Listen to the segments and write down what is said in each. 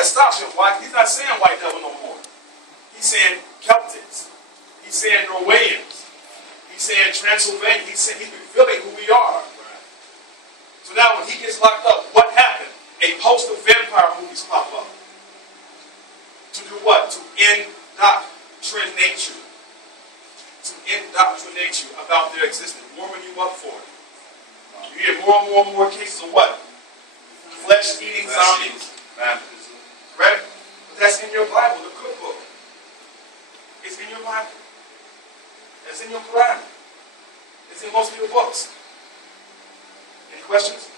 got to stop him. Why? He's not saying white devil no more. He's saying Celtics. He's saying Norwegians. He's saying Transylvania. He's revealing who we are. So now when he gets locked up, what happened? A host of vampire movies pop up. To do what? To indoctrinate you. To indoctrinate you about their existence. Warming you up for it. You hear more and more cases of what? Flesh-eating zombies. Baptism. Correct? But that's in your Bible, the cookbook. It's in your Bible. It's in your Quran. It's in most of your books. Any questions?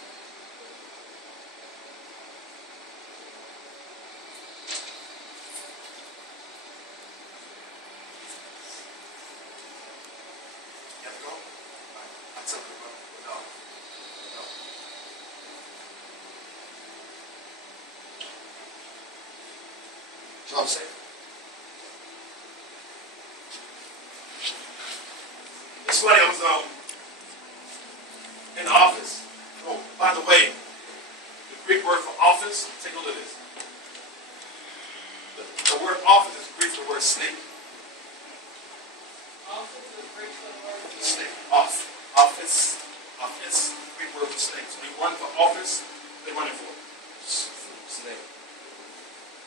You have to go? That's okay, bro. No. So I'm saying. It's funny, I was in the office. Oh, by the way, the Greek word for office, take a look at this. The word office is Greek for the word snake. Office is Greek for the word Snake. Office. Greek word for snake. So they run for office, they run it for snake.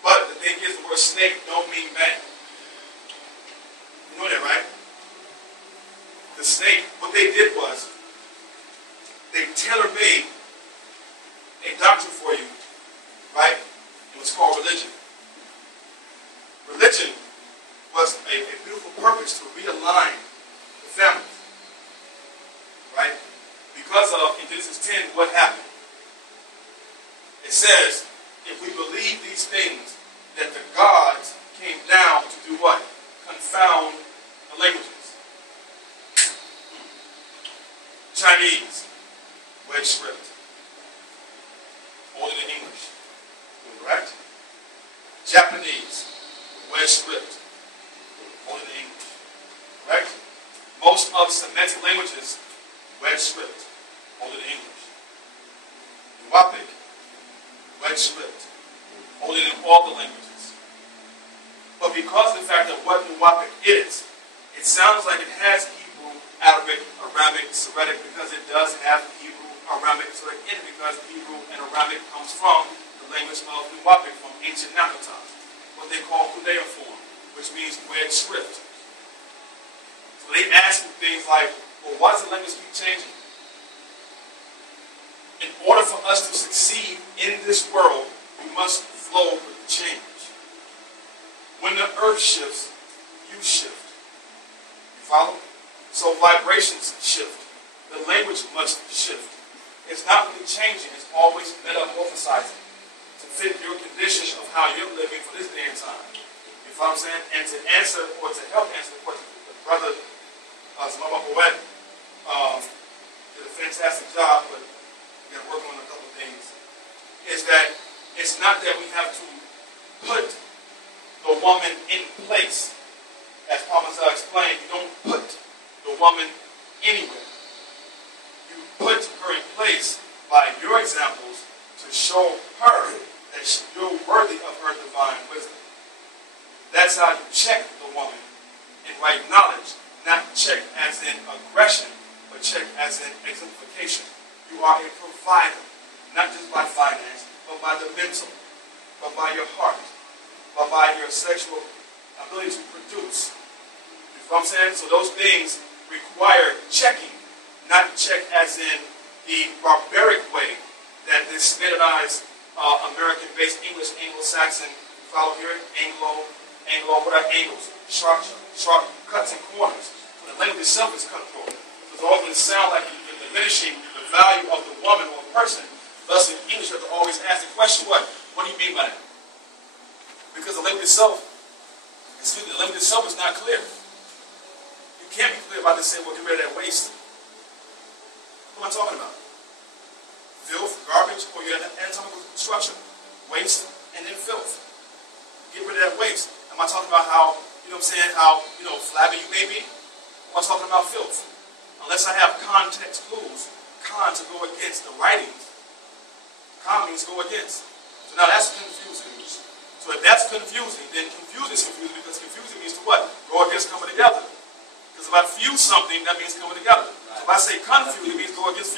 But the thing is, the word snake don't mean bad. You know that, right? The snake, what they did was, they tailor-made a doctrine for you, right? It was called religion. Religion was a beautiful purpose to realign the family, right? Because of, in Genesis 10, what happened? It says, if we believe these things, that the gods came down to do what? Confound the languages. Chinese, wedge script. Older than English. Correct? Japanese, wedge script. Older than English. Correct? Most of Semitic languages, wedge script. Older than English. Nuwapic, wedge script. Older than all the languages. But because of the fact that what Nuwapic is, it sounds like it has Hebrew, Arabic, Arabic, Syriac, because it does have Hebrew, Arabic, Syriac in it, because Hebrew and Arabic comes from the language of Nuwapic, from ancient Nakota, what they call cuneiform, which means wedge script. So they ask you things like, well, why does the language keep changing? In order for us to succeed in this world, we must flow with the change. When the earth shifts, you shift. You follow? So vibrations shift. The language must shift. It's not really changing. It's always metamorphosizing to fit your condition of how you're living for this day and time. You follow what I'm saying? And to answer, or to help answer the question, the brother, Mama Poet, did a fantastic job, but we got to work on a couple of things. Is that it's not that we have to put the woman in place. As Parmesan explained, you don't put the woman anywhere. You put her in place by your examples to show her that you're worthy of her divine wisdom. That's how you check the woman in right knowledge, not check as in aggression, but check as in exemplification. You are a provider, not just by finance, but by the mental, but by your heart, but by your sexual ability to produce. You know what I'm saying? So those things require checking, not check as in the barbaric way that this standardized American-based English, Anglo-Saxon, follow here, Anglo, what are angles? Sharp cuts and corners. So the language itself is cutthroat. So it's all going to sound like you're diminishing the value of the woman or person. Thus, in English, you have to always ask the question, what? What do you mean by that? Because the language itself, the language itself is not clear. You can't be clear about this saying, well, get rid of that waste. What am I talking about? Filth, garbage, or your anatomical structure. Waste, and then filth. Get rid of that waste. Am I talking about how, you know what I'm saying, how, flabby you may be? Or am I talking about filth? Unless I have context clues, to go against the writings. Con means go against. So now that's confusing. that's confusing, then confusing is confusing because confusing means to what? Go against coming together. Because if I fuse something, that means coming together. So if I say confusing, it means go against fusing.